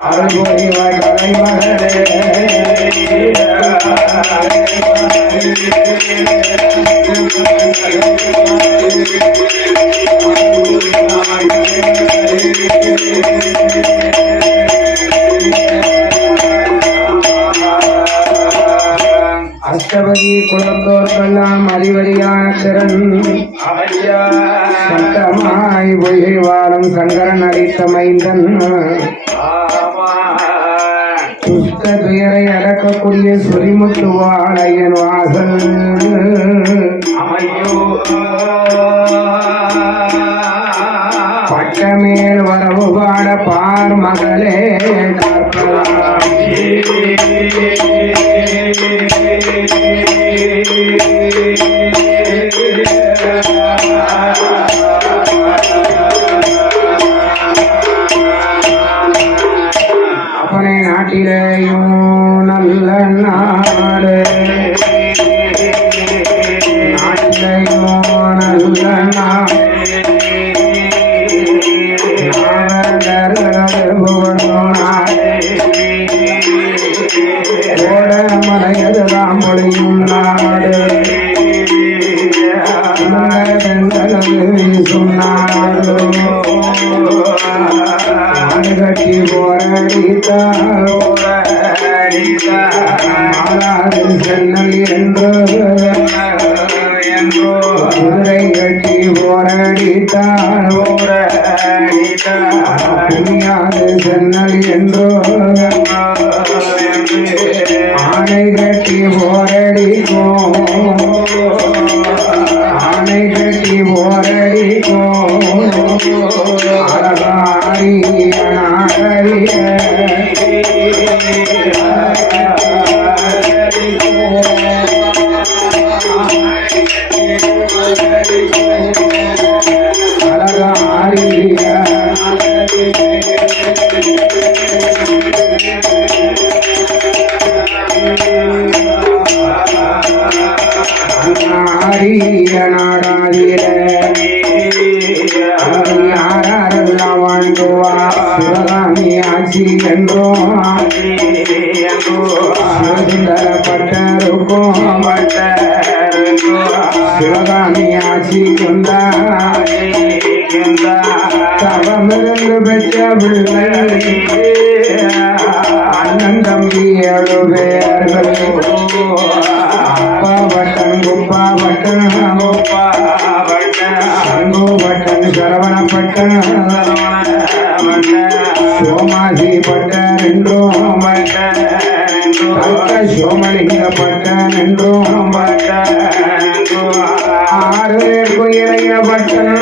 அஷ்டபதி குலத்தோர்க்கெல்லாம் அதிபதியான திறன் சட்டமாய் பொய்கை வாழும் சங்கரன் அடித்த மைந்தன் சுத்த துயரை அடக்கக்கூடிய சொரிமுத்து வாழையன் வாசல் பட்டமேல் வரவு பாட பார் மகளே அப்பனை நாட்டிலேயும் நல்ல நாடு நாட்டிலேயும் நல்ல நாடு மலையதுதான் மொழியும் நாடு வீசும் நாடு கட்டி போராடித்தாடு சென்னல் என்று குதிரை கட்டி போராடித்தாடு சென்னல் என்றோ ஆனை கட்டி போரடிக்கோ ஆனை கட்டி போரடிக்கோ அழகாரிய நாகரிய நாடாதிர யாரெல்லாம் வாழ்ந்துவா சிவகாமி ஆட்சி என்றோ சுந்தரப்பட்டருக்கும் சிவகாமி ஆட்சி கொண்டா தவமிருந்து பெற்ற பிள்ளை அண்ணன் தம்பி 7 பேர்கள் அப்பா பட்டன் குப்பா பட்டன் சங்கு button Saravana button Somasi button என்றும் சோமலிங்க பட்டன் என்றும் 6 பேருக்கும் இளைய பட்டன்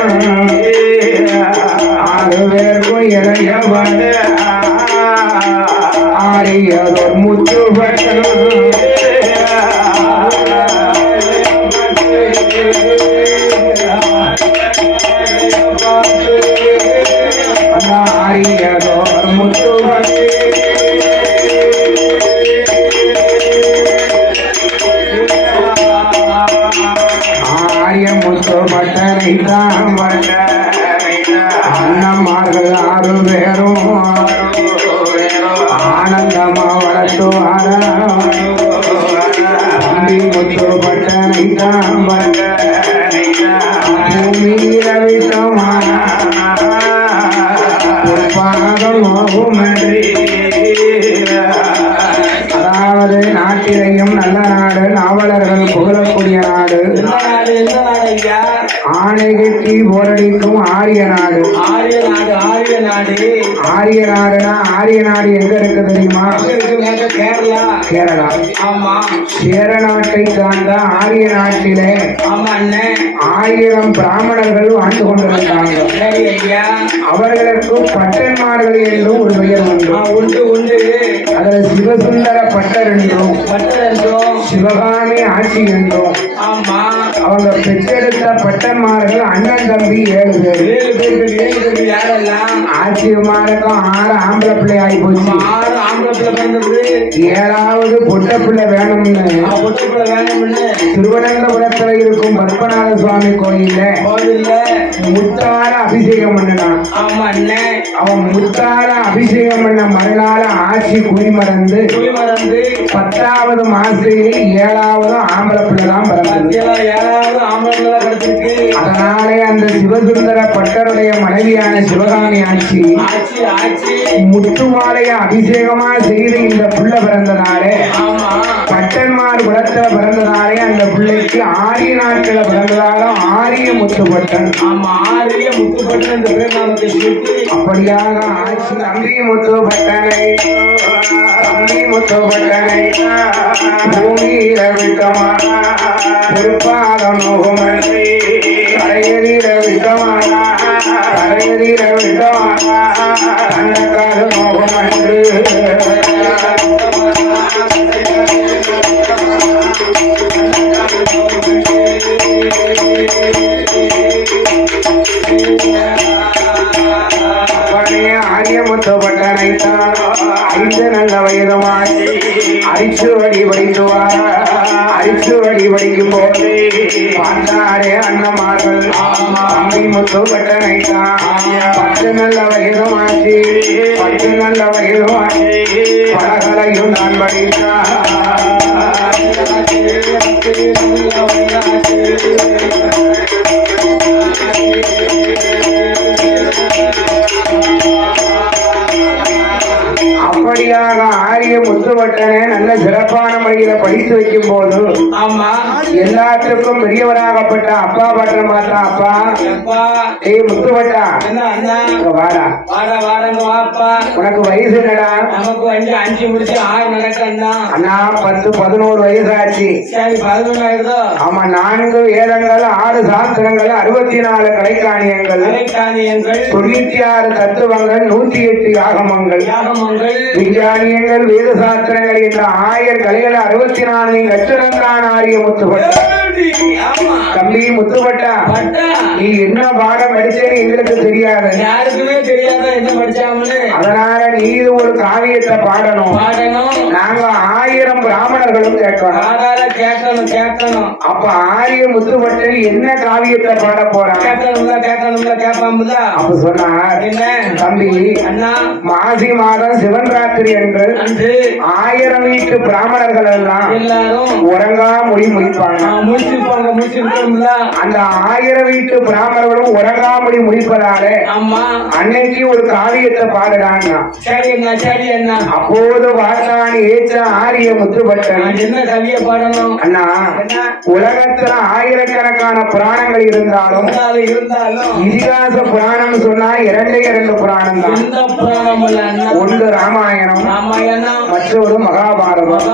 6 பேருக்கும் இளைய பட்டன் ஆரியதோர் முத்து பட்டன் ஆரியதோர் முத்து ஆரிய முத்து பட்டனை தான் அண்ணம்மார்கள் 6 பேரும் ஆனந்தமா வளர்த்துவார முத்து பட்டனை தான் பூமியில விட்டமான அதாவது நாட்டிலையும் நல்ல நாடு நாவலர்கள் புகழக்கூடிய நாடு ஆணை கட்டி போரடிக்கும் ஆரிய நாடு ஆரிய நாடுனா ஆரிய நாடு எங்க இருக்கு தெரியுமா? கேரளா. சேர நாட்டை சார்ந்த ஆரிய நாட்டிலே 1000 பிராமணர்கள் வாழ்ந்து கொண்டிருந்தாங்க. அவர்களுக்கு பட்டன்மார்கள் என்றும் ஒரு பெயர் உண்டு. அதில் சிவசுந்தர பட்டர் என்றும் சிவகாமி ஆட்சி என்றும் அவங்க பெற்றெடுத்த பட்டன்மார்கள் அண்ணன் தம்பி 7 பேர். 7 பேர் யாரெல்லாம்? ஆட்சியமாருக்கும் 6 ஆம்பளை பிள்ளை ஆகி போச்சு. 6 ஆம்பளை பிள்ளை பிறந்தது. 7வது பொட்ட பிள்ளை வேணும்னு பொட்ட பிள்ளை வேணும்னு திருவனந்தபுரத்துல இருக்கும் பத்மநாத சுவாமி கோயில்ல முத்தால அபிஷேகம் பண்ணனான். ஆமா அண்ணே. அவன் முத்தால அபிஷேகம் பண்ண மறுநாள் ஆட்சி குடிமறந்து 10வது மாசத்திலே 7வது ஆம்பளை பிள்ளை தான் பிறந்தது. 7வது ஆம்பளை பிள்ளை கிடைச்சிருக்கு. அதனாலே அந்த சிவசுந்தர பட்டருடைய மனைவியான சிவகாமி ஆட்சி முத்துமாலைய அபிஷேகமா செய்து இந்த பிள்ளை பிறந்தனாலே பட்டன்மார் குலத்துல பிறந்ததாலே அந்த பிள்ளைக்கு ஆரிய நாட்கள பிறந்ததாலும் ஆரிய முத்துப்பட்டன். ஆரிய முத்துப்பட்டன் என்ற பேர் நாமத்தை சுட்டி அப்படியாக ஆட்சி தம்பி முத்துப்பட்டனை பூமியில விட்டமான பொறுப்பாக நோகமன்றி கரையதீர விட்டமான கரையதீர விட்டமான அன்னக்காக நோகமன்று ஆரியமுத்தப்பட்டனைத்தான் 5 நல்ல வயதுமாய் அரிச்சு வடி படிக்குவார். அரிச்சு வடி படிக்கும் போது பார்த்தாரே அண்ணமார்கள் தம்பி முத்துப்பட்டனைத்தான் 10 நல்ல வயதுமாச்சு. 10 நல்ல வயதுமாச்சு பலகலையும் நான் படித்தான். அப்படியாக ஆரிய முத்துவட்டனை நல்ல சிறப்பான முறையில படித்து வைக்கும் போது எல்லாத்திற்கும் பெரியவராகப்பட்ட அப்பா பட்டம் பார்த்தா அப்பா ஏய் முத்துவட்டா வாடா உனக்கு வயசு என்னடா? நமக்கு 5 முடிச்சு 6 நடக்கா அண்ணா 10-11 வயசு ஆச்சு. சரி 11 ஆகுதோ? ஆமா 4 வேதங்கள் 6 சாஸ்திரங்கள் 64 கலைக்காணியங்கள் 96 தத்துவங்கள் 108 யாகமங்கள் விஞ்ஞானியங்கள் வேத சாஸ்திரங்கள் என்ற 1000 கலைகள் 64 கற்றிருந்தான் ஆரிய முத்துப்பட்டா. தம்பி முத்துப்பட்டா நீ என்ன பாடம் படிச்சேன்னு எங்களுக்கு தெரியாது. யாருக்குமே தெரியாத என்ன படிச்சாங்கன்னு. அதனால நீ ஒரு காவியத்தை பாடணும். நாங்க 1000 பிராமணர்களும் கேட்கணும். அப்ப ஆரிய முத்துப்பட்டர் என்ன காவியத்தை பாட போறான்? கேட்கணும்ல. அப்ப சொன்னார் தம்பி அண்ணா மாசி மாதம் சிவன் ராத்திரி என்று 1000 வீட்டு பிராமணர்கள் எல்லாம் எல்லாரும் உறங்கா முடிப்பாங்க. அந்த 1000 வீட்டு பிராமணர்களும் உறங்காமடி முடிப்பதாலே அன்னைக்கு ஒரு காவியத்தை பாடுறாங்க. அப்போது வார்த்தான் ஏற்ற ஆரிய முத்துப்பட்டன் என்ன கவியை பாடணும் அண்ணா? உலகத்துல ஆயிரக்கணக்கான புராணங்கள் இருந்தாலும் இதிகாச புராணம் சொன்னா 2 புராணம் தான். ஒன்று ராமாயணம் மற்றொரு மகாபாரதம்.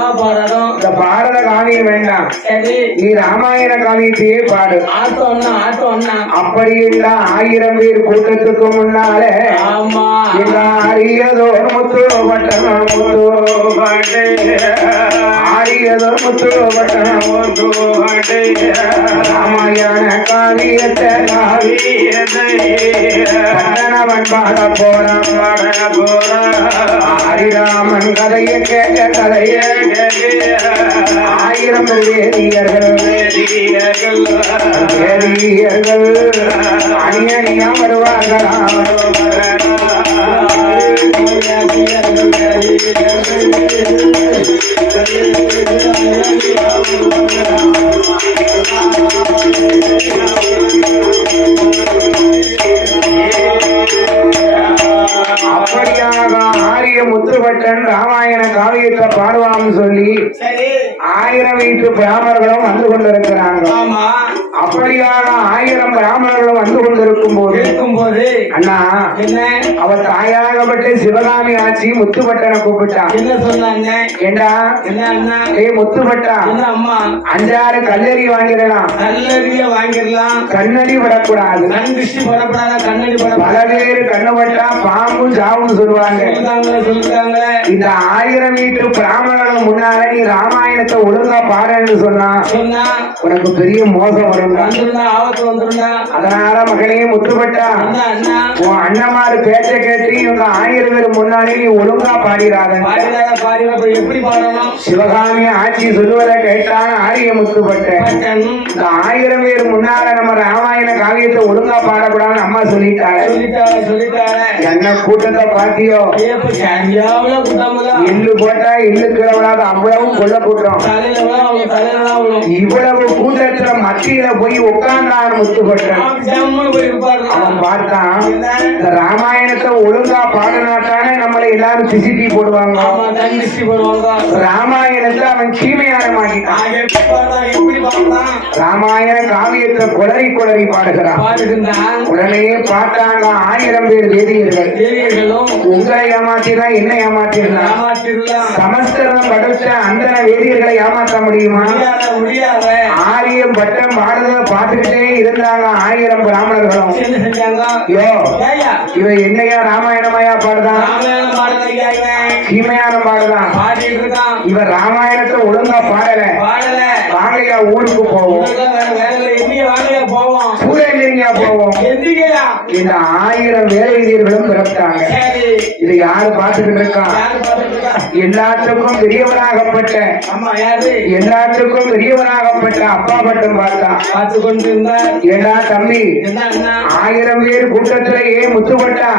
இந்த பாரத காவியம் வேண்டாம், நீ ராமாயண காவியத்தையே பாடு. அப்படி இல்ல 1000 பேர் கூட்டத்துக்கு முன்னாலே ஆரியதோ முத்துப்பட்டன் ஆரியதோ முத்துப்பட்டன் ராமாயண காவியத்தை பட்டணவன் பாட போறான். ஹரிராமன் கதையை கேட்க 1000 வேதியர்கள் அணியணியா வருவார்களாம். அப்படியாக ஆரிய முத்துப்பட்டன் ராமாயண காவியத்தை பாடுவான்னு சொல்லி 1000 வீட்டு பிராமணர்களும் வந்து கொண்டிருக்கிறாங்க. அப்படியாக 1000 பிராமணர்களும் வந்து கொண்டிருக்கும் போது அண்ணா அவர் தாயாகப்பட்ட சிவகாமி ஆட்சி முத்துப்பட்டனை கூப்பிட்டான். என்ன சொன்னாங்க? ஏண்டா ஏ முத்துப்பட்டா 5-6 கல்லறி வாங்கிடலாம். கண்ணடி படக்கூடாது. பல பேரு கண்ணு பட்டா பாம்பு சாவுன்னு சொல்லுவாங்க. இந்த 1000 வீட்டு பிராமணர்கள் முன்னால நீ ராமாயணத்தை ஒழுங்கா பாடுன்னு சொன்னா சொன்னா உனக்கு பெரிய மோசம் வரும். வந்துருந்தா ஆபத்து வந்துருந்தா. அதனால மகனே முத்துப்பட்டா அண்ணா உன் அண்ணமாரு பேச்ச கேட்டு இவங்க 1000 பேர் முன்னாலே நீ ஒழுங்கா பாடிடாத. பாடினாத எப்படி பாடணும்? சிவகாமி ஆட்சி சொல்லுவதை கேட்டான் ஆரிய முத்துப்பட்டேன். இந்த 1000 பேர் முன்னால நம்ம ராமாயண காவியத்தை ஒழுங்கா பாடக்கூடாதுன்னு அம்மா சொல்லிட்டாங்க. சொல்லிட்டாரு. என்ன கூட்டத்தை பாத்தியோ? எள்ளு போட்டா எள்ளு கிழவனாத அவ்வளவு கொல்ல கூட்டம். இவ்வளவு கூட்டத்துல மத்தியில போய் உட்கார்ந்தான் முத்துப்பட்டேன். அவன் பார்த்தான் இந்த ராமாயணத்தை ஒழுங்கா பாடினாட்டானே நம்மளை எல்லாரும் திசிட்டி போடுவாங்க. ராமாயணத்தை அவன் சீமையார மாட்டிட்டான். ராமாயண காவியத்தை குளறி குளறி பாடுகிறான். உடனே பார்த்தாங்க 1000 பேர் வேதியர்களும் உங்களை ஏமாத்திதான் என்ன ஏமாத்திருந்தான். சமஸ்கிருதம் படிச்ச அந்த வேதியர்களை ஏமாற்ற முடியுமா? ஆரியம் பட்டம் பாடுறத பார்த்துக்கிட்டே இருந்தாங்க 1000 பிராமணர்களும். இவன் என்னையா ராமாயணமாயா பாடுதான்? சீமையான பாடுதான். இவன் ராமாயணத்தை ஒழுங்கா பாடல. வாங்கையா ஊருக்கு போவோம், சூழலிங்கயா போவோம். இந்த 1000 வேலைஞர்களும் பிறப்பாங்க. இதை யாரு பார்த்துக்கிட்டு இருக்கா? எல்லாத்துக்கும் பெரியவராகப்பட்ட எல்லாத்துக்கும் பெரியவராகப்பட்ட அப்பா பட்டம் பார்த்து கொண்டிருந்தார். ஏடா தம்பி, 1000 பேர் கூட்டத்திலேயே முத்துப்பட்டா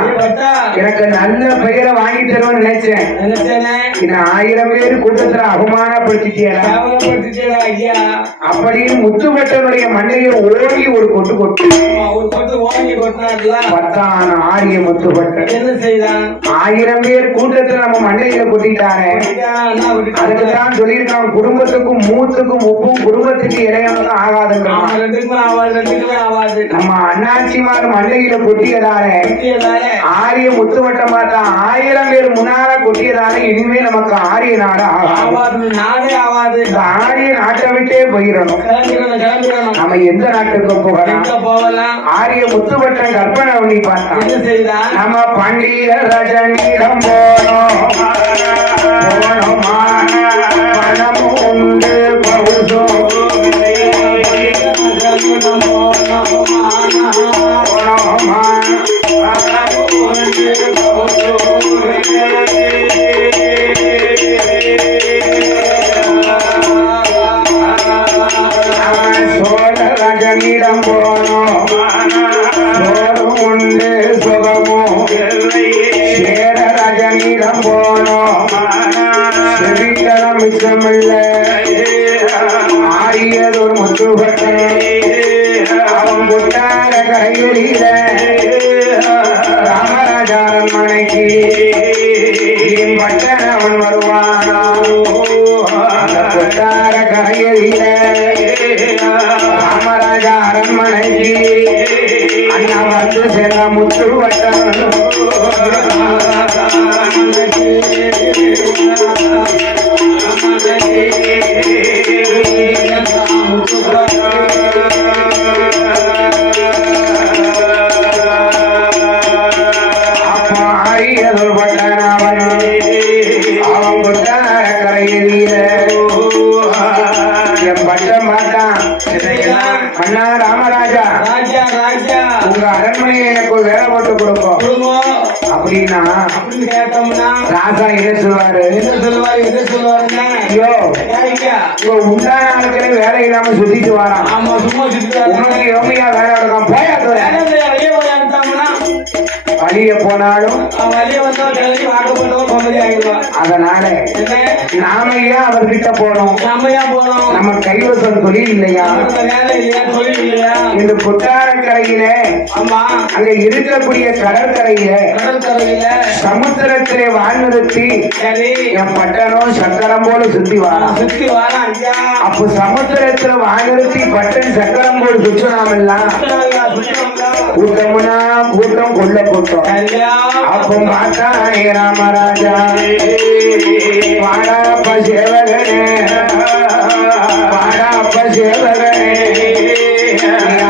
எனக்கு நல்ல பெயரை வாங்கி தருவேன்னு நினைச்சேன். இந்த 1000 பேர் கூட்டத்துல அவமானப்படுத்திட்டேன். அப்படின்னு முத்துப்பட்டனுடைய மண்டையை ஓடி ஒரு கொட்டு கொட்டு பத்தான ஆரிய முத்துப்பட்டன் என்ன செய்தான்? 1000 பேர் கூட்டத்தில் நம்ம மண்டையில கொட்டிட்டானே. அதுக்குதான் சொல்லியிருக்கான், குடும்பத்துக்கும் மூத்துக்கும் உப்பும் குடும்பத்துக்கு இளையவனுக்கும் ஆகாதுங்கிறான். நம்ம அண்ணாச்சிமார் மண்டையில கொட்டியதால ஆரிய முத்துவட்டம் பார்த்தா 1000 பேர் முன்னால கொட்டியதால இனிமே நமக்கு ஆரிய நாடு ஆகாது. இந்த ஆரிய நாட்டை விட்டே போயிடணும். நம்ம எந்த நாட்டுக்கு போகலாம்? ஆரிய முத்துவட்டம் கற்பனை பண்ணி பார்த்தா நம்ம பண்டித ரஜனிடம் போனோம் பணம் உண்டு பவுசம் சோழ ரஜனிடம் போனோம் சோறும் உண்டு சுகமோ. சேர ரஜனிடம் போனோம் செவிக்கலம் மிச்சமில்ல. ஆரியதொரு முத்துப்பட்டன் அவன் புட்டார கரையெறியில ராமராஜாரன் மனைக்கு பட்டன் அவன் வருவானா. புட்டார கரையெறியில ராமராஜா அரண்மனைக்கு அண்ணா வந்து செல்ல முத்துப்பட்டன் அப்போ ஆரியதொரு பட்டன் அவன் புட்டார கரையெறியில என் பட்டம் பார்த்தான். அண்ணா ராமராஜா, உங்க அரண்மனையை எனக்கு ஒரு வேலை போட்டு கொடுப்போம் அப்படின்னா ராசா என்ன சொல்லுவாரு? ஐயோ உங்க உண்டான ஆளுக்களே வேலை இல்லாம சுத்திட்டு வரான். உனக்கு யோமியா வேலை எடுக்காம வழிய போனாலும் அதனால நாம ஏன் அவர்கிட்ட போனோம்? நம்ம கைவசம் தொழில் இல்லையா? இந்த புத்தாரக்கரையில அங்க இருக்கக்கூடிய கடற்கரையில சமுத்திரத்திலே வாழ்நிறுத்தி என் பட்டனும் சக்கரம் போல சுத்தி வாரான். அப்ப சமுத்திரத்துல வாழ்நிறுத்தி பட்டன் சக்கரம் போல சுற்றினாமெல்லாம் கூட்டம்னா கூட்டம் கொள்ள கூட்டம். அப்போ பார்த்தானே ராமராஜா பாடாப்ப சேவகனே பாடாப்ப சேவகனே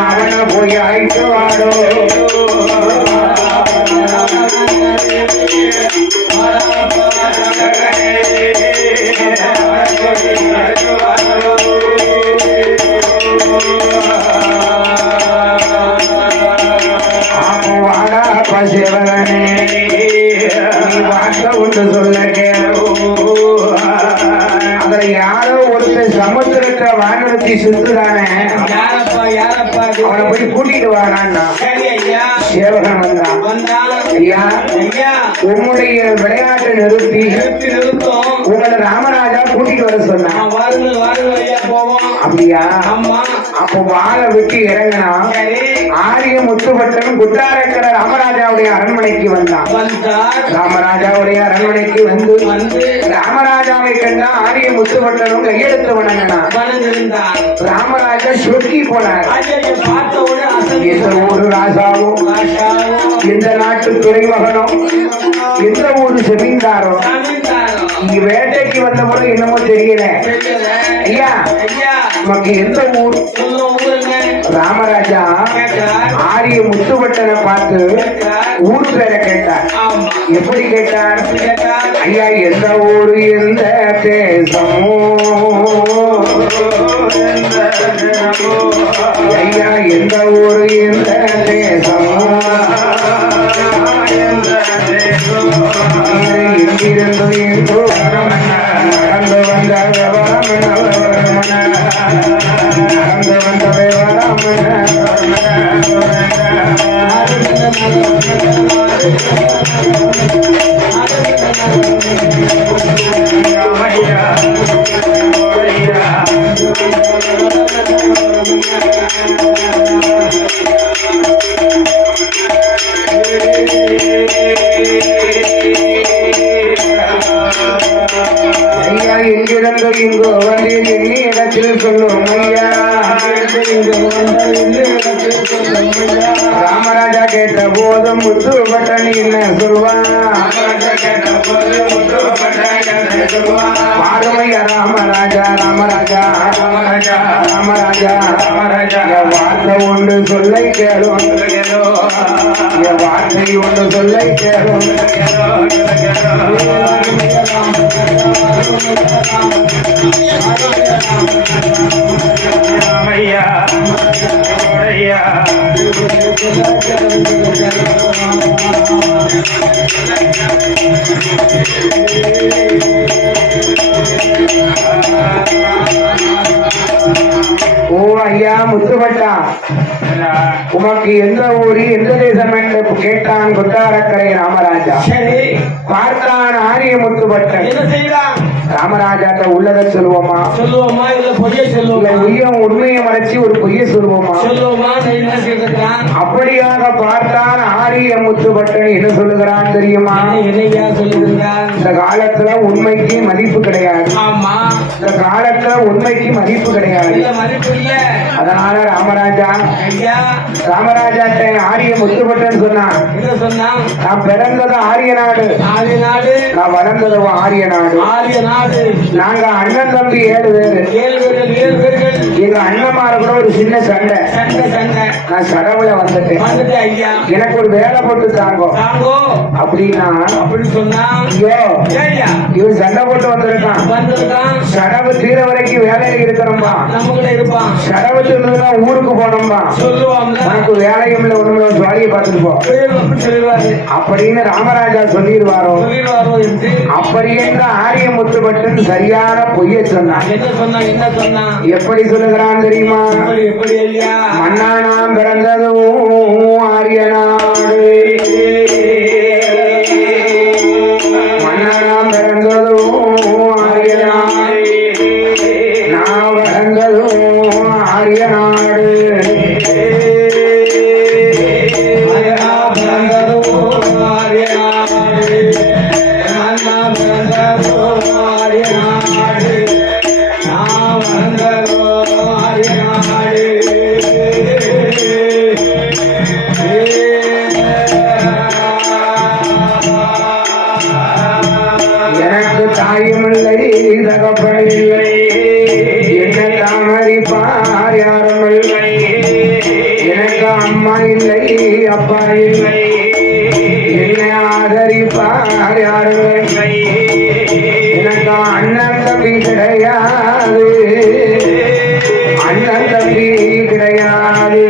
அவனை போய் அழைத்து வாடோ. வாடா பசிவனே வார்த்தை ஒன்று சொல்ல கேளோ. அதுல யாரோ ஒருத்தர் சமுத்திரத்தை வானரத்தி சுத்துறானே, அவனை போய் கூட்டிட்டு வாடான்னா சேவகன் வந்தான். ஐயா, உன்னுடைய விளையாட்டை நிறுத்தி உங்களை ராமராஜா கூட்டிட்டு வர சொன்னான். அப்படியா? அப்போ வாழை விட்டு இறங்கினா ஆரிய முத்துப்பட்டன் குட்டாரக்கர ராமராஜாவுடைய அரண்மனைக்கு வந்தான். ராமராஜாவுடைய அரண்மனைக்கு வந்து ராமராஜாவை கண்டா ஆரிய முத்துப்பட்டனும் கையெழுத்து வணங்கினான். ராமராஜா சொக்கி போனார். எந்த ஊரு ராஜாவும், எந்த நாட்டு துறைமகனும், எந்த ஊரு செமிந்தாரோ இங்க வேட்டைக்கு வந்த முறை என்னமோ தெரியல. ஐயா, நமக்கு எந்த ஊர்? ராமராஜா ஆரிய முத்துப்பட்டனை பார்த்து ஊரு பேரை கேட்டார். எப்படி கேட்டார்? ஐயா, எந்த ஊரு, எந்த தேசமோ, ஐயா எந்த ஊரு, எந்த தேசமோ, எங்கிருந்து எங்கோ நடந்து வந்த விவரம், நடந்து வந்த விவரம். ஐயா, எங்கிருந்து இங்கோ வந்தீர் எண்ணி இடத்தில் சொல்லும். ஐயா, ராமராஜா கேட்ட போது முத்துப்பட்டன் என்ன சொல்வான்? பாருமையா ராமராஜா, ராமராஜா, ராமராஜா, ராமராஜா, ராமராஜா, வார்த்தை ஒன்று சொல்லை கேளும், வார்த்தை ஒன்று சொல்லை கேளும். ஐயா, ஐயா, ஓ ஐயா முத்துப்பட்டா, உமக்கு எந்த ஊரு, எந்த தேசம் என்று கேட்டான் கொட்டாரக்கரை ராமராஜா. பார்த்தான் ஆரிய முத்துப்பட்டன். ராமராஜாட்ட உள்ளத சொல்லுவோமா, இல்ல உய்யம் உண்மையை மறைச்சி ஒரு பொய்ய சொல்லுவோமா? அப்படியாக பார்த்தான் ஆரிய முத்துப்பட்டன். என்ன சொல்லுகிறான் தெரியுமா? இந்த காலத்துல உண்மைக்கு மதிப்பு கிடையாது. இந்த காலத்துல உண்மைக்கு மதிப்பு கிடையாது. அதனால ராமராஜா ஆரிய முத்துப்பட்டன் சொன்னான், நான் பிறந்தது ஆரிய நாடு, நான் வளர்ந்தது ஆரிய நாடு. நாங்க அண்ணன் தம்பி 7 பேரு. எங்க அண்ணன்மார கூட ஒரு சின்ன சண்டை. நான் சடவுல வந்துட்டேன். எனக்கு ஒரு வேலை போட்டு தாங்கோ அப்படின்னா, இவன் சண்டை போட்டு வந்திருக்கான். சடவு தீர வரைக்கும் வேலையில இருக்கிறோம்பா. சடவு தீர்ந்ததுன்னா ஊருக்கு போனோம்பா. உனக்கு வேலையும் இல்லை, ஒண்ணுமே ஜாலியை பார்த்துட்டு போ அப்படின்னு ராமராஜா சொல்லிடுவாரோ. அப்படி என்ற ஆரிய முத்துப்பட்டன் சரியான பொய்ய சொன்னான். எப்படி சொல்லுகிறான் தெரியுமா? மன்னானாம் பிறந்ததும் ஆரிய நாடு, மன்னானாம் பிறந்ததும் ஆரிய நாடு, நான் பிறந்ததும் ஆரிய நாடு. எனக்கு தாயும் இல்லை, தகப்பன் இல்லை, என்ன தாமரிப்பார் யாரும் இல்லை. எனக்கு அம்மா இல்லை, அப்பா இல்லை, என்ன ஆதரிப்பார் யாரும் இல்லை. கிடையாது, அண்ணன் தம்பி கிடையாது.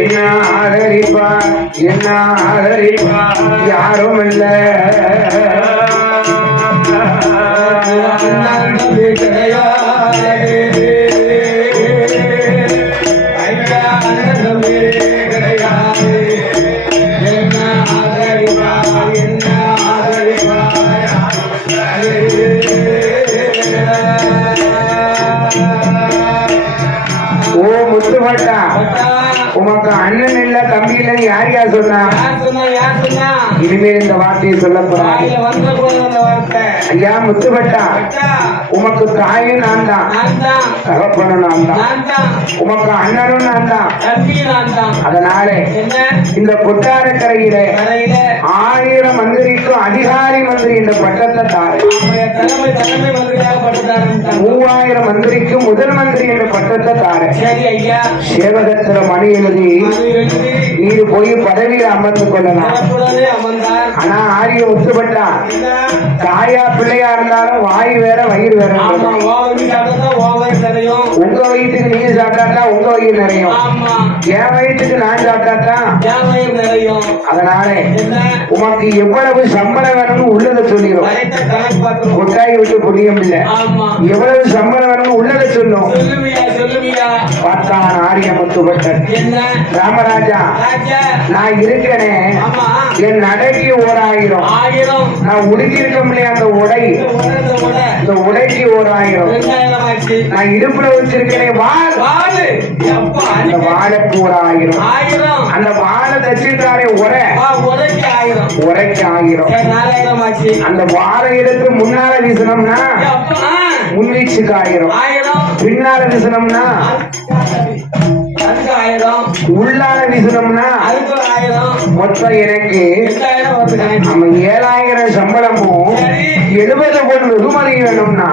என்ன ஆதரிப்பா என்ன ஆதரிப்பா யாரும் இல்ல. அண்ணன் தம்பி கிடையாது, ஐயா அண்ணன் தம்பி கிடையாது. என்ன ஆதரிப்பா என்ன ஆதரிப்பா ஓ முத்துப்பட்டா, உமக்கு அண்ணன் இல்ல தம்பி இல்லன்னு யார் யார் சொன்னா? யார் சொன்னா? இனிமேல் இந்த வார்த்தையை சொல்ல போறாங்க. வாயில வந்த போது அந்த வார்த்தை. ஐயா முத்துப்பட்டா, அக்கா, உமக்கு தாயும் நான் தான், நான் தான், தகப்பனும் நான் தான், நான் தான், உமக்கு அண்ணனும் நான் தான். தம்பியும் நான் தான். அதனால என்ன இந்த கொட்டாரக்கரையிலே கரையில 1000 மந்திரிக்கும் அதிகாரி மந்திரி இந்த பட்டத்தை தாரு. அவருடைய தலைமை மந்திரியாக பட்டுத்தாரு. 3000 மந்திரிக்கு முதல் மந்திரி என்ற பட்டத்தை தாரு. சரி ஐயா, சேவகத்துல மணி எழுதி அது எழுதி நீர் போய் பதவியில் அமர்ந்து கொள்ளலாம். தரப்புடனே அமர்ந்தார். ஆனா ஆரிய முத்துப்பட்டா, என்ன? தாயா பிள்ளையா இருந்தாலும் வாய் வேற வயிறு வேற. ஆமா, ஓவருக்கு சாப்பிட்டா ஓவர் தெரியும். உங்க வயிற்றுக்கு நீங்க சாப்பிட்டாதான் உங்க வயிறு நிறையும், ஆமா, என் வயிற்றுக்கு நான் சாப்பிட்டாதான். தேவையும் நிறையும். அதனால என்ன? உமக்கு எவ்வளவு சம்பளம் வேணும்னு உள்ளதை சொல்லிடும். கரெக்டா கணக்கு பார்க்கணும். கொட்டாய் விட்டு புரியும் இல்ல, ஆமா, எவ்வளவு சம்பளம் வேணும்னு உள்ளதை சொல்லும். சொல்லுவியா பார்த்தான் ஆரிய முத்துப்பட்டன். என்ன? ராமராஜா, ராஜா, நான் இருக்கனே, ஆமா, என் நடைக்கு 1000, 1000 நான் உடுக்கி இருக்க முடியாது அந்த உடை, இந்த உடைக்கு 1000, 2000 ஆச்சு. நான் இடுப்புல வச்சிருக்கிறேன் வாள், வாளு, எப்பா, அந்த வாழைக்கு 1000, 1000 அந்த வாழை தச்சிருக்காரே உரை, உரைக்கு 1000, உரைக்கு 1000. 4000 ஆச்சு. அந்த வாழை எடுத்து முன்னால வீசணும்னா எப்பா, முன்வீச்சுக்கு 1000, 1000 பின்னால வீசணும்னா அதுக்கு 1000, உள்ளால வீசணும்னா அதுக்கு 1000, மொத்தம் எனக்கு 8000 வருது கணக்கு. நம்ம 7000 சம்பளமும் சரி, 70 பொண்ணு வெகுமதி வேணும்னா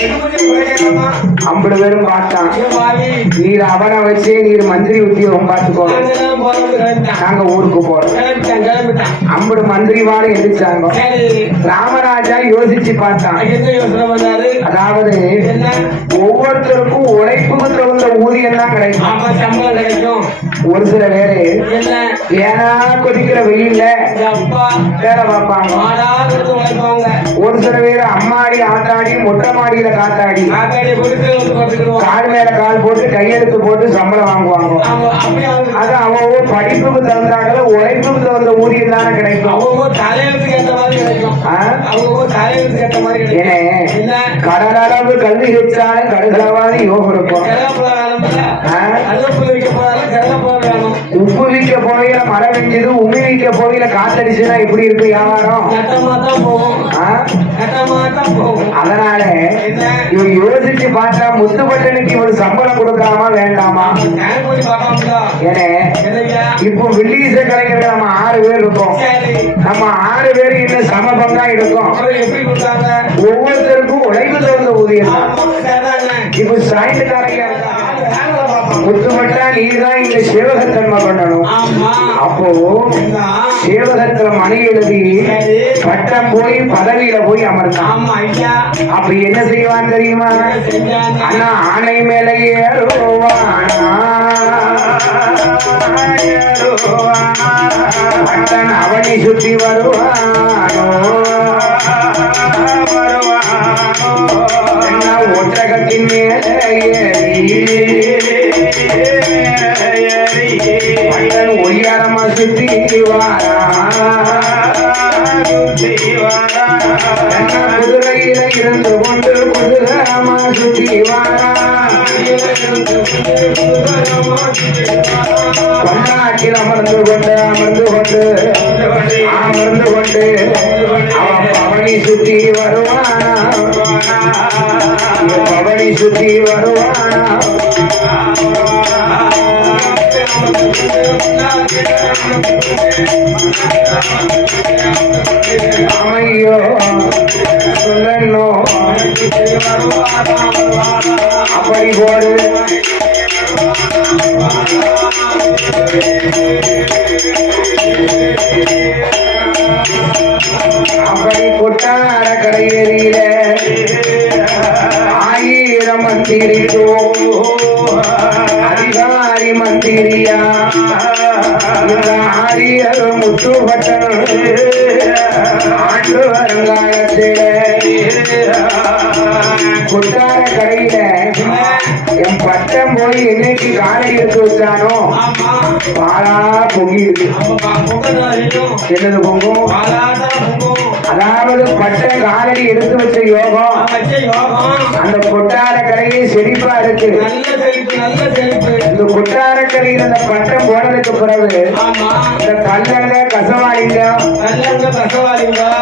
வெகுமதி குறைக்கலாமா? 50 பேரும் பார்த்தான். ஐயோ, பாவி, நீர் அவனை வச்சே நீர் மந்திரி உத்தியோகம் பார்த்துக்கோ, நாங்கெல்லாம் போறது கிளம்பிட்டான். நாங்க ஊருக்கு போறோம். கிளம்பிட்டான். 50 மந்திரி வாழ எதிர்த்தாங்க. சரி, ராமராஜா யோசிச்சு பார்த்தான். என்ன யோசனை பண்ணாரு? அதாவது என்ன? ஒவ்வொருத்தருக்கும் உழைப்புக்கு தகுந்த ஊதியம் தான் கிடைக்கும். ஆமா, சம்பளம் கிடைக்கும். ஒரு சில பேரு என்ன? ஏன்னா கொதிக்கிற வெயில்ல அப்பா, வேலை பார்ப்பாங்க. மாடாவது உழைப்பாங்க. ஒரு சில பேரு அம்மாடி ஆட்டாடி மொட்டை மாடியில காத்தாடி காக்காடி கொடுத்து வந்து பார்த்துக்கிடுவோம். கால் மேல கால் போட்டு கையெழுத்து போட்டு சம்பளம் வாங்குவாங்க. அப்படியே அது அவங்க படிப்புக்கு தகுந்தாங்கள உழைப்புக்கு தகுந்த ஊதியம் தானே கிடைக்கும். அவங்க தலையெழுத்துக்கு ஏற்ற மாதிரி கிடைக்கும். ஆ? அவங்க தலையெழுத்துக்கு ஏற்ற மாதிரி கிடைக்கும். ஏனே என்ன? கடலளவு கல்வி வச்சாலும் கடுகளவாது யோகம் இருக்கும். கருவேப்பிலை வேணும்ல? ஆ? கருவேப்பிலை வைக்க போறாலும் கருவேப்பிலை வேணும். உப்பு விற்க போகையில மழை பெஞ்சது, உமி விற்க போகையில காத்தடிச்சுன்னா எப்படி இருக்கு வியாபாரம்? கட்டமா தான் போகும். ஆ? கட்டமா தான் போகும். அதனால என்ன? இவன் யோசிச்சு பார்த்தா முத்துப்பட்டனுக்கு இவரு சம்பளம் கொடுக்கலாமா வேண்டாமா? ஸ்கேன் பண்ணி பார்க்காமல? ஏனே என்னய்யா? இப்போ வில்லிச கலைஞர்கள் நம்ம 6 பேர் இருக்கோம். சரி, நம்ம 6 பேர் இன்னும் சம பங்கா இருக்கும். அப்புறம் எப்படி கொடுத்தாங்க? ஒவ்வொருத்தருக்கும் உழைப்பு தகுந்த ஊதியம் தான். ஆமா, சரிதானே. இப்போ சாயந்தரக்காரங்க வேலை பார்ப்பாங்க. முத்துப்பட்டா நீதான் இங்க சேவகத்தன்மை பண்ணணும். ஆமா. அப்போ என்ன? சேவகத்துல மணி எழுதி சரி. பட்டம் போய் பதவியில போய் அமர்ந்தான். ஆமா ஐயா. அப்ப என்ன செய்வான் தெரியுமா? செஞ்சாங்க. ஆனா ஆணை மேல ஏறுவானா, பட்டன் அவனை சுத்தி வருவானோ, என்ன ஒட்டகத்தின் மேல ஏறி பட்டன் ஒய்யாரமா சுத்தி வாரா, என்ன குதிரையில இருந்து கொண்டு குதிரமா சுத்தி வாரா, பொன்னாட்டில் அமர்ந்து கொண்டு அவன் பவனி சுத்தி வருவானா, பவனி சுத்தி வருவானா. அமையோ சொல்லணும் அப்படி போடு. அப்படி கொட்டார கடையேறியில மந்திரிதோ அதிகாரி மந்திரியா இந்த ஆரியர் முத்துப்பட்டன் ஆண்டு வருங்காலத்திலே கொட்டார கடையில என் பட்டம் போய் என்னைக்கு காலை எடுத்து வச்சானோ ஆமா பாலா பொங்கிடுது. என்னது பொங்கும்? அதாவது பட்ட காலடி எடுத்து வச்ச யோகம் அந்த கொட்டார கடையே செழிப்பா இருக்கு. இந்த கொட்டார கடையில் அந்த பட்டம் போனதுக்கு பிறகு இந்த கல்லங்க கசவாளிங்க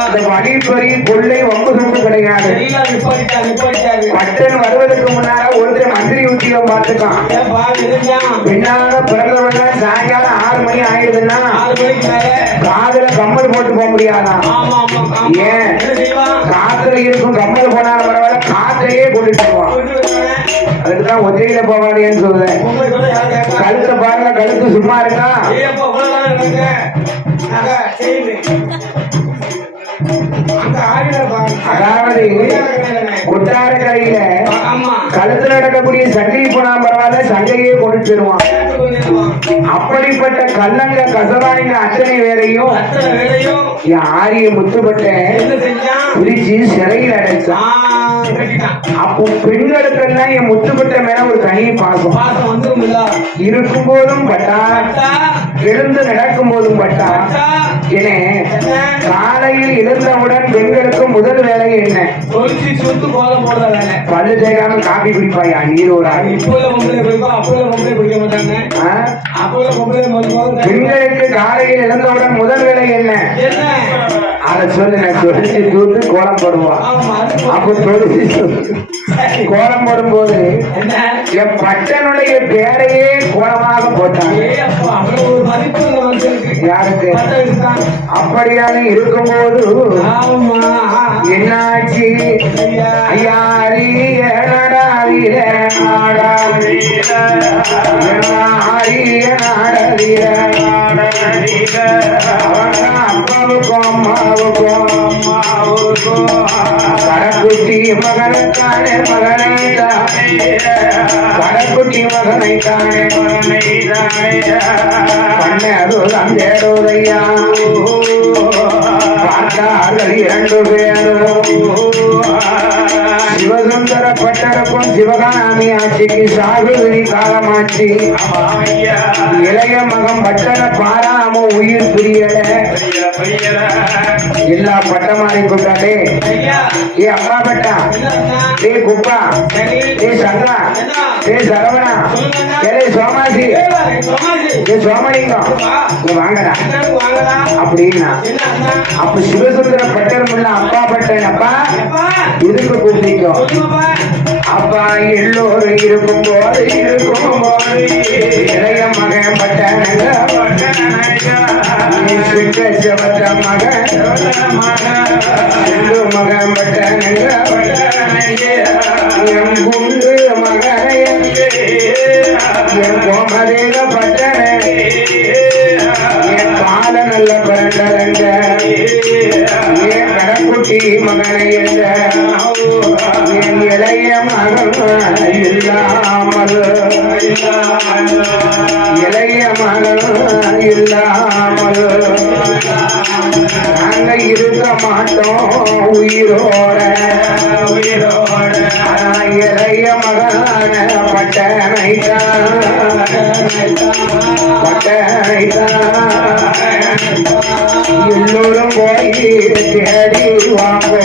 இந்த வழிப்பறி கொள்ளை வம்பு தும்பு கிடையாது. பட்டன் வருவதற்கு முன்னால ஒருத்தர் மந்திரி உத்தியோகம் பார்த்துக்கான். பின்னால பிறந்தவங்க சாயங்காலம் 6 மணி ஆயிடுதுன்னா காதுல கம்மல் போட்டு போக முடியாதான். ஏன் காத்துல இருக்கும் கம்மல் போனாலும் பரவாயில்ல காத்தையே கொண்டுட்டு போவான். அதுக்குதான் ஒத்தையில போவாதேன்னு சொல்றேன். கழுத்தை பாருங்க, கழுத்து சும்மா இருக்கா? அதாவது கொட்டார கடையில கழுத்துல நடக்கக்கூடிய சங்கை போனா பரவாயில்ல சங்கையே கொண்டு போயிருவான். அப்படிப்பட்ட கல்லங்க கசவாயிங்க அத்தனை வேலையும் ஆரிய முத்துப்பட்ட பிரிச்சு சிறையில் அடைச்சான். அப்போ பெண்களுக்கெல்லாம் என் முத்துப்பட்ட மேல ஒரு தனி பாசம் இருக்கும் போதும் பட்டா, எழுந்து நடக்கும் போதும் பட்டா. என காலையில் எழுந்தவுடன் பெண்களுக்கு முதல் வேலை என்ன? பல்லு தேய்க்காம காபி குடிப்பாயா? நீரோடா? பெண்களுக்கு காலையில் எழுந்தவுடன் முதல் வேலை என்ன? அதை சொல்லு. நான் தொழிற்சி தூத்து கோலம் போடுவான். அப்போ தொழிற்சி கோலம் போடும் போது என் பட்டனுடைய பேரையே கோலமாக போட்டாங்க. யாருக்கு? அப்படியான இருக்கும்போது என்னாச்சு? ஐயாரிய நடாவில நாடாவிய நாடவிய அவங்க அப்பாவுக்கும் அம்மாவுக்கும் கடைக்குட்டி மகனை தானே மகனை தானே கடைக்குட்டி மகனை தானே மகனை தானே பண்ணதுதான் தேடுதையா. பார்த்தார்கள் 2 பேரும் சிவசுந்தர பட்டருக்கும் சிவகாமி ஆட்சிக்கு சாகுபடி காலமாச்சு. இளைய மகம் பட்டர பாராம உயிர் பிரியல. எல்லா பட்டமாரி கூட்டாலே ஏ அப்பா பட்டா, ஏ குப்பா, ஏ சங்கா, ஏ சரவணா, ஏ சோமாசி, ஏ சோமலிங்கம் வாங்கடா அப்படின்னா. அப்ப சிவசுந்தர பட்டர் முல்ல அப்பா பட்டன் அப்பா இதுக்கு கூப்பிட்டோம். அப்பா எல்லோரும் இருக்கும் போது இளைய மகன் பட்டனங்க சிவத்த மகன் மகன் பட்டனங்க என் குண்டு மகனை என் கோமதேக பட்டன என் கால நல்ல பிறந்தரங்க என் கடைக்குட்டி மகனை என்ற என் இளைய மகன் இல்லாமல் இளைய மகன் இல்லாமல் நாங்க இருக்க மாட்டோம் உயிரோட உயிரோட. இளைய மகனான பட்டனைத்தான் எல்லோரும் போய் தேடி வாங்க.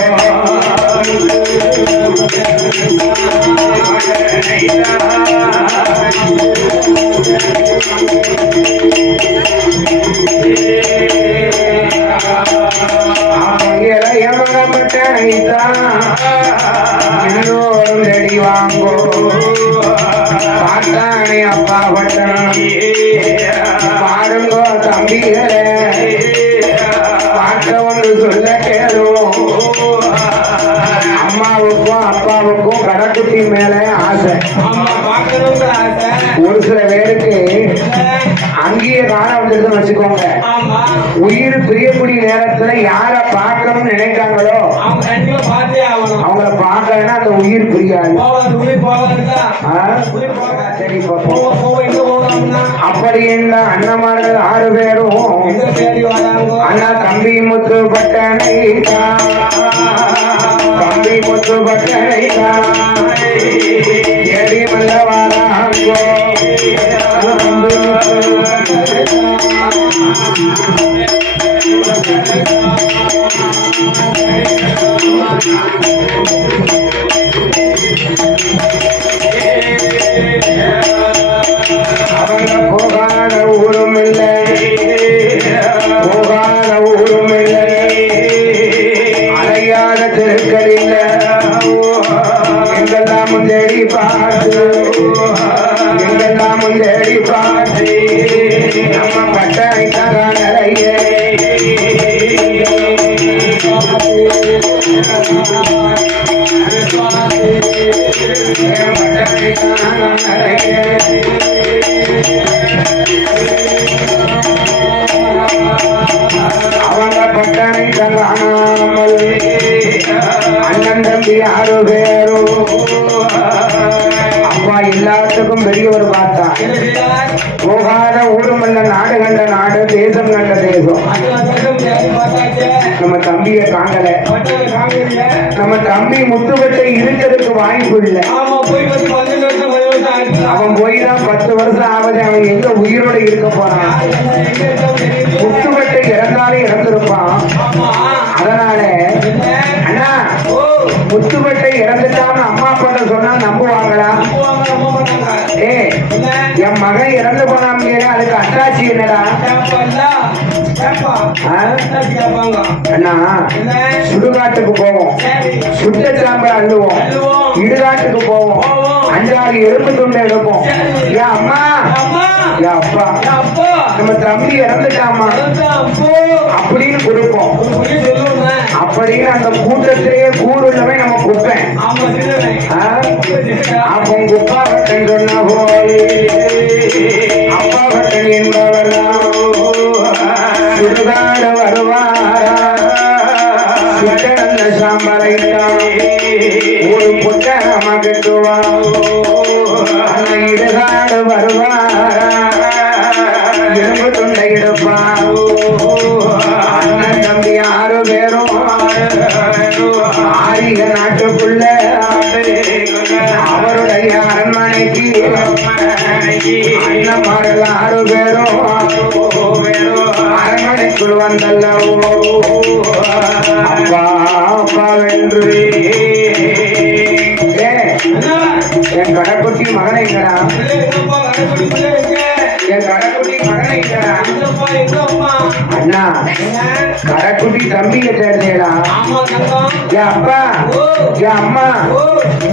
இளைய மகன் பட்டனைத்தான் எல்லோரும் தேடி வாங்கோ. பார்த்தானே அப்பா பட்டன் பாருங்கோ தம்பிகளே, பார்த்த ஒன்று சொல்ல கேளும். அம்மாவுக்கும் அப்பாவுக்கும் கடைக்குட்டி மேல ஆசை. ஒரு சில பேருக்கு அங்கேயே காண வந்துருதுன்னு வச்சுக்கோங்க. உயிர் பிரியக்கூடிய நேரத்துல யார பார்க்கணும்னு நினைக்காங்களோ அவங்கள பார்க்க போகலைன்னா அந்த உயிர் புரியாது. போகாது உயிர் போகாதுக்கா ஆ? உயிர் போகாது. சரி பாப்போம். போக போக எங்க போகலாம்னா அப்படி என்ன அண்ணமார்கள் 6 பேரும் எங்க தேடி வராங்க அண்ணா தம்பி முத்து பட்டனை தம்பி முத்து பட்டனை ஏறி வந்த வாராங்கோ. அவங்க போகாத ஊரும் இல்லை, போகாத ஊரும் இல்லை, அலையாத தெருக்கள் இல்லை. எங்கெல்லாம் தேடி பார்த்து எங்கெல்லாம் தேடி பார்த்து நம்ம பட்டனை தான் நிறைய பட்டனை தான் நிறைய அவங்க பட்டனை காணாமல் அண்ணன் தம்பி 6 பேரும் அப்பா எல்லாத்துக்கும் பெரியவர் பார்த்தா. போகாத ஊருமல்ல, நாடு கண்ட நாடு, தேசம் கண்ட தேசம். நம்ம தம்பிய காணல. நம்ம தம்பி முத்துப்பட்டை இருக்கிறதுக்கு வாய்ப்பு இல்லை. அவன் போய் தான் 10 வருஷம் ஆகுது. அவன் எங்க உயிரோட இருக்க போறான்? முத்துப்பட்டை இறந்தாலும் இறந்திருப்பான். அதனால அண்ணா முத்துப்பட்டை இறந்துட்டான்னு அம்மா அப்பா சொன்னா நம்புவாங்களா? என் மகன் இறந்து போனாமே, அதுக்கு அட்டாச்சி என்னடா? அண்ணா சுடுகாட்டுக்கு போவோம், சுட்ட சாம்பல் அள்ளுவோம், இடுகாட்டுக்கு போவோம், 5-6 எறும்பு துண்டை எடுப்போம். ஏன் அம்மா ஏன் அப்பா நம்ம தம்பி இறந்துட்டாமா அப்படின்னு கொடுப்போம். அப்படின்னு அந்த கூட்டத்திலேயே கூடுள்ளவே நம்ம குப்பேன். அப்போ குப்பா பட்டன் சொன்ன போய் அப்பா பட்டன் என்பவர்தான் சுடுகாட வருவாரா? சுட்டடந்த சாம்பலைத்தான் ஒரு புத்தகமா கட்டுவான். அந்த இடுகாடு வருவாரா? எறும்பு துண்டை எடுப்பான். அண்ணன் தம்பி 6 பேரும் ஆரிய நாட்டுக்குள்ள அவருடைய அரண்மனைக்கு அண்ணன்மார்கள் 6 பேரும் அரண்மனைக்குள் வந்தல்லவோ. அப்பா அப்பா வென்று என் கடைக்குட்டி மகனைங்களா, என் கடைக்குட்டி மகனைங்களா? அண்ணா கடைக்குட்டி தம்பியை சேர்ந்தேடா. என் அப்பா என் அம்மா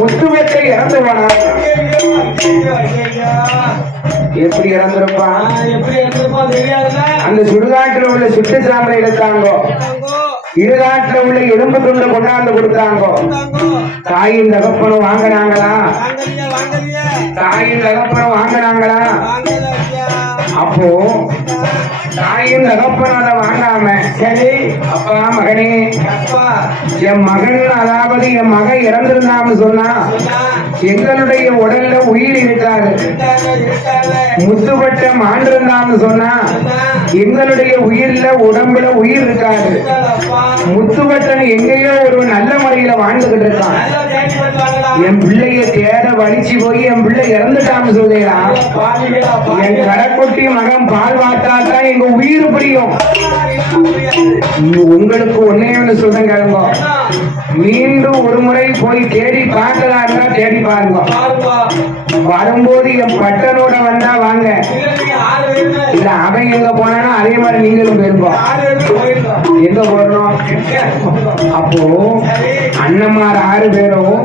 முத்துவத்தை இறந்து போனா. எப்படி இறந்திருப்பான்? அந்த சுடுகாட்டில் உள்ள சுட்டு சாம்பலை எடுத்தாங்க, இடுகாட்டுல உள்ள எலும்பு துண்டை கொண்டாந்து கொடுத்தாங்க. தாயின் தகப்பனும் வாங்கினாங்களா? தாயின் தகப்பனும் வாங்கினாங்களா? அப்போ தாயின் தகப்பனும் அதை வாங்காம, சரி அப்பா மகனே, அப்பா என் மகன், அதாவது என் மகன் இறந்திருந்தான்னு சொன்னா எங்களுடைய உடல்ல உயிர் இருக்காது. முத்துப்பட்ட மாண்டிருந்தான்னு சொன்னா எங்களுடைய உயிர்ல உடம்புல உயிர் இருக்காது. முத்துப்பட்டன் எங்கேயோ ஒரு நல்ல முறையில வாழ்ந்துகிட்டு இருக்கான். என் பிள்ளைய தேட வலிச்சு போய் என் பிள்ளை இறந்துட்டான்னு சொல்லிடா. என் கடைக்குட்டி மகன் பால் வாத்தாதான் எங்க உயிர் புரியும். உங்களுக்கு ஒன்னே ஒண்ணு சொல்றேன் கேளுங்க. மீண்டும் ஒரு முறை போய் தேடி பார்க்கலான்னா தேடி பாருங்க. வரும்போது என் பட்டனோட வந்தா வாங்க, இல்ல அவன் எங்க போனானா அதே மாதிரி நீங்களும் போயிருப்போம். எங்க போறோம்? அப்போ அண்ணன்மார் 6 பேரும்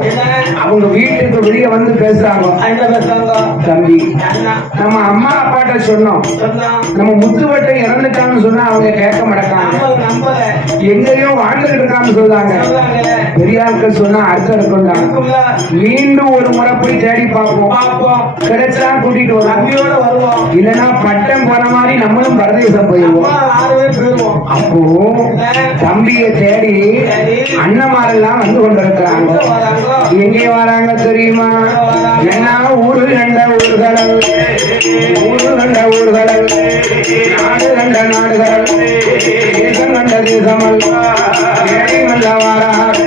அவங்க வீட்டுக்கு வெளியே வந்து பேசுறாங்க. தம்பி நம்ம அம்மா அப்பாட்ட சொன்னோம், நம்ம முத்துவட்டை இறந்துட்டான்னு சொன்னா அவங்க கேட்க மாட்டாங்க, எங்கேயோ வாழ்ந்துட்டு இருக்கான்னு சொல்றாங்க. பெரியாட்கள் சொன்னா அர்த்தம் இருக்கும்ல. மீண்டும் ஒரு முறை போய் தேடி பார்ப்போம், கிடைச்சா கூட்டிட்டு வருவோம், இல்லைன்னா பட்டம் போன மாதிரி நம்மளும் பரதேசம் போயிடுவோம். அம்மா 6 பேர் போயிருவோம். அப்போ தம்பியை தேடி அண்ணமாரெல்லாம் வந்து கொண்டிருக்கிறாங்க. வராங்கோ. எங்கே வராங்க தெரியுமா? என்ன ஊரு கண்ட ஊர்கள், ஊரு கண்ட ஊர்கள், நாடு கண்ட நாடுகள், தேசம் கண்ட தேசமல், தேடி வந்த வாரார்.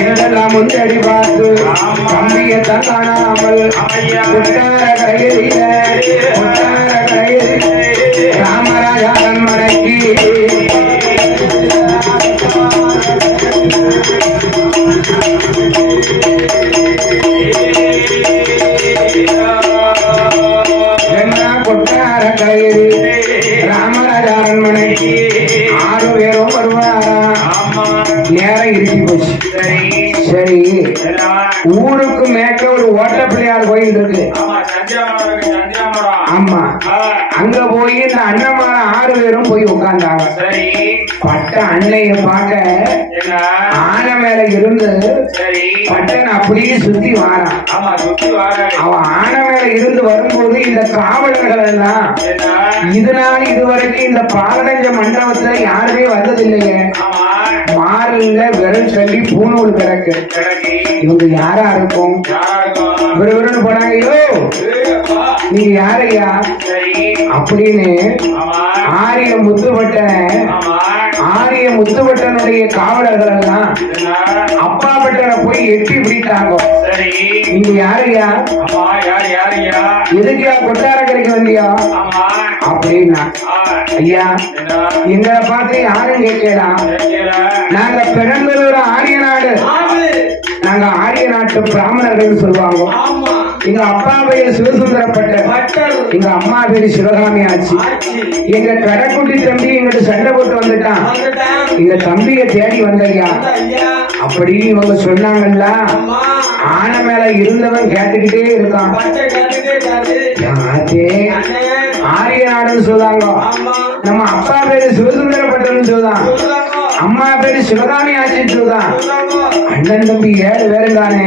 இதெல்லாம் முந்தடி பார்த்து தம்பியை தான் காணாமல் கொட்டார கையில கொட்டார கையில் ராமராஜா மடக்கி கொட்டார கையில் ராமராஜா அரண்மனைக்கு 6 பேரும் வருவாரா? நேரம் இருட்டி போச்சு. சரி, ஊருக்கு மேற்க ஒரு ஓட்ட பிள்ளையார் கோயில் இருக்கு. ஆமா, அங்க போய் இந்த அண்ணமார 6 பேரும் போய் உட்கார்ந்தாங்க. பட்ட அன்னைய பார்க்க ஆனை மேல இருந்து பட்டன் அப்படியே சுத்தி வாரான். அவன் ஆனை மேல இருந்து வரும்போது இந்த காவலர்கள் எல்லாம் இதனால் இதுவரைக்கும் இந்த பாலடஞ்ச மண்டபத்துல யாருமே வந்ததில்லையே, மாறுல வெறும் சொல்லி பூணூல் கிடக்கு, இவங்க யாரா இருக்கும்? விறுவிறுன்னு போனாங்க. ஐயோ நீங்க யாரையா அப்படின்னு ஆரிய முத்துப்பட்டனுடைய காவலர்கள் எல்லாம் அப்பா பட்டனை போய் எட்டி பிடித்தாங்க. நீங்க யாரையா? எதுக்கியா கொட்டாரக்கரைக்கு வந்தியா அப்படின்னா, ஐயா எங்களை பார்த்து யாரும் கேட்கலாம், நாங்க பெரம்பலூர் ஆரிய நாடு, நாங்க ஆரிய நாட்டு பிராமணர்கள் சொல்லுவாங்க. எங்க அப்பா பேரு சிவசுந்தரப்பட்டர், எங்க அம்மா பேரு சிவகாமி ஆச்சு. எங்க கடைக்குட்டி தம்பி எங்கிட்ட சண்டை போட்டு வந்துட்டான், எங்க தம்பியை தேடி வந்தையா அப்படின்னு இவங்க சொன்னாங்கல்ல. ஆனை மேல இருந்தவன் கேட்டுக்கிட்டே இருக்கான். ஆரிய நாடுன்னு சொல்றாங்க. நம்ம அப்பா பேரு சிவசுந்தரப்பட்டர்னு சொல்றான், அம்மா பேரு சிவகாமி ஆச்சுன்னு சொல்றான். அண்ணன் தம்பி 7 பேரு தானே,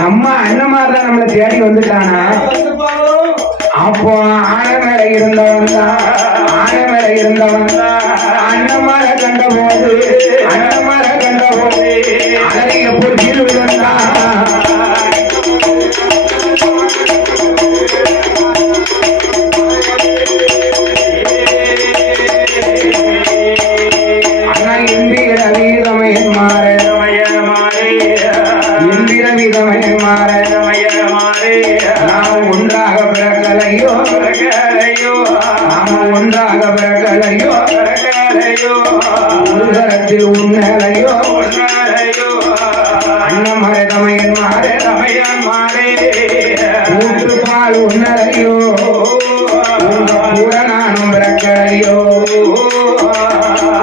நம்ம அண்ணமார் தான் நம்மளை தேடி வந்துட்டானா? அப்போ ஆனை மேல இருந்தவன் தான், ஆனை மேல இருந்தவன் அண்ணமார கண்ட போது, அண்ணமார கண்ட போது அழகிய பொருள் விழுந்தான். நாம் ஒன்றாக பிறக்கலையோ, நாம் ஒன்றாக பிறக்கலையோ, ஒரு தரத்தில் உண்மையலையோ, அண்ணமரை தமையன் மாறே ஊற்றுப்பால் உன்னலையோ, கூட நானும் பிறக்கலையோ.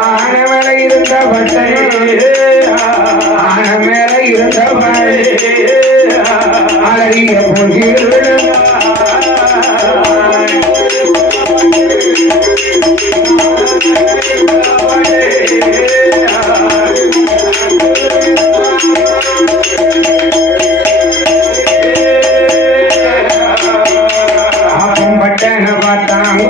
ஆன மேல இருந்த பட்டை, ஆன மேல இருந்த அழகிய பொங்கில் அப்பம் பட்டன பார்த்தாங்கோ.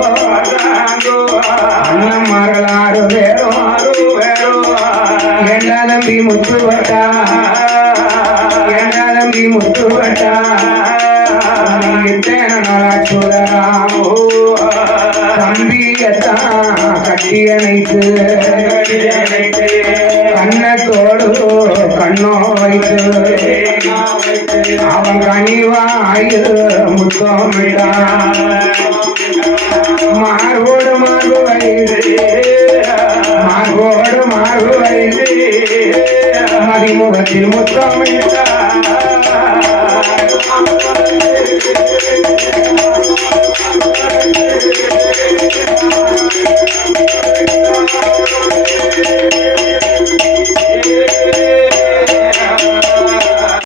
அண்ணன்மார்கள் 6 பேரும் என்ன தம்பி முத்துவட்டா, என்ன தம்பி முத்துவட்டா, தம்பியத்தான் கட்டி அணைத்து கண்ணத்தோடு கண்ணோ வைத்து அவன் கனிவாயில் முத்தமிட்டான். மார்போடு மார்பு வைத்து, மார்போடு மார்பு வைத்து மதிமுகத்தில் முத்தமிட்டான்.